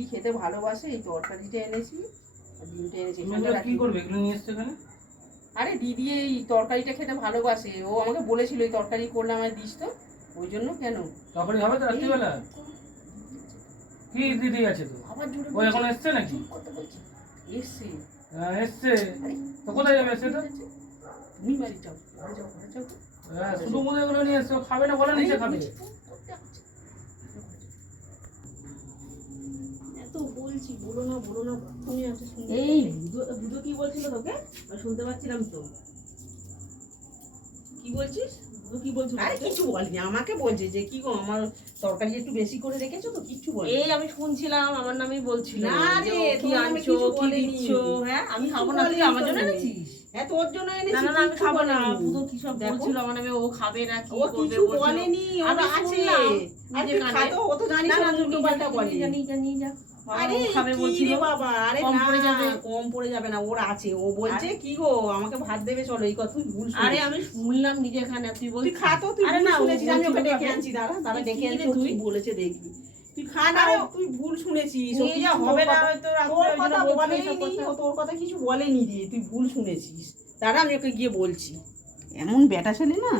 দিদি খেতে ভালোবাসে, এই তরকারিটা এনেছি আর ডিমটা এনেছি। কি করবে এগুলো নিয়ে এসছে এখানে? আরে দিদি এই তরকারিটা খেতে ভালোবাসে, ও আমাকে বলেছিল এই তরকারি করলে আমায় দিস তো, ওই জন্য। কেন তরকারি হবে তো রাত্রিবেলা? কি দিদি আছে তো? আবার জোরে ও এখন এসছে নাকি? কথা বলছি, এসছে। এসছে তো কোথায় যাবে? এসছে তো তুমি বাড়ি যাও, ঘরে যাও, ঘরে যাও। শুধু মুদে এগুলো নিয়ে এসছে, খাবে না বলে নিচে খাবে। এত বলছি বলো না বলো না, তুমি আছে। এই দুটো কি বলছিল তোকে? আমি শুনতে পাচ্ছিলাম তো। কি বলছিস? কি বলছিস? আরে কিছু বলনি, আমাকে বলছে যে কি গো আমার তরকারি একটু বেশি করে রেখেছো তো, কিচ্ছু বল। এই আমি শুনছিলাম, আমার নামই বলছিল। না রে, কি তোমার নামে আনছো, কিছু কি বলেনি। দিচ্ছ? হ্যাঁ আমি খাবো না, তুই আমার জন্য এনেছিস? হ্যাঁ তোর জন্য না এনেছি। না না, আমি কিচ্ছু খাবো না। বলেনি। শুধু কি সব দেখো। বলছিল আমার নামে, ও খাবে না কি ও করবে কিছু বলছিল। বলেনি, আমি ওরা আছে। শুনলাম আর নিজে তুই কানে। খাতো, ও তো জানিস না না, না তুই উল্টো নিয়ে পাল্টা বলে। নিয়ে যা। আরে ও খাবে কি বলছিল। রে বাবা, আরে কম না, পড়ে যাবে। কম পড়ে যাবে না, ওর আছে। ও বলছে কি গো আমাকে ভাত দেবে চলো, এই কথা তুই ভুল শুনেছিস। আরে আমি শুনলাম নিজে কানে, তুই তুই বলছিস। খাতো, তুই আরে ভুল না, ও শুনেছিস। আমি ওকে বলছিল ডেকে খাবে। আনছি, দাঁড়া দাঁড়া ডেকে কি আনছি, রে ও তুই? কি বলেছে দেখবি। তুই খা না, আরে তুই ভুল শুনেছিস। ও নিয়ে যা, কিছু হবে তোর না কথা- হয়তো রাত্রে তোর ওই জন্য কথা বলছিল বলেনি, এইসব কথা। ও তোর কথা কিছু বলেনি রে, তুই ভুল শুনেছিস। দাঁড়া আমি ওকে গিয়ে বলছি। এমন বেটা ছেলে না।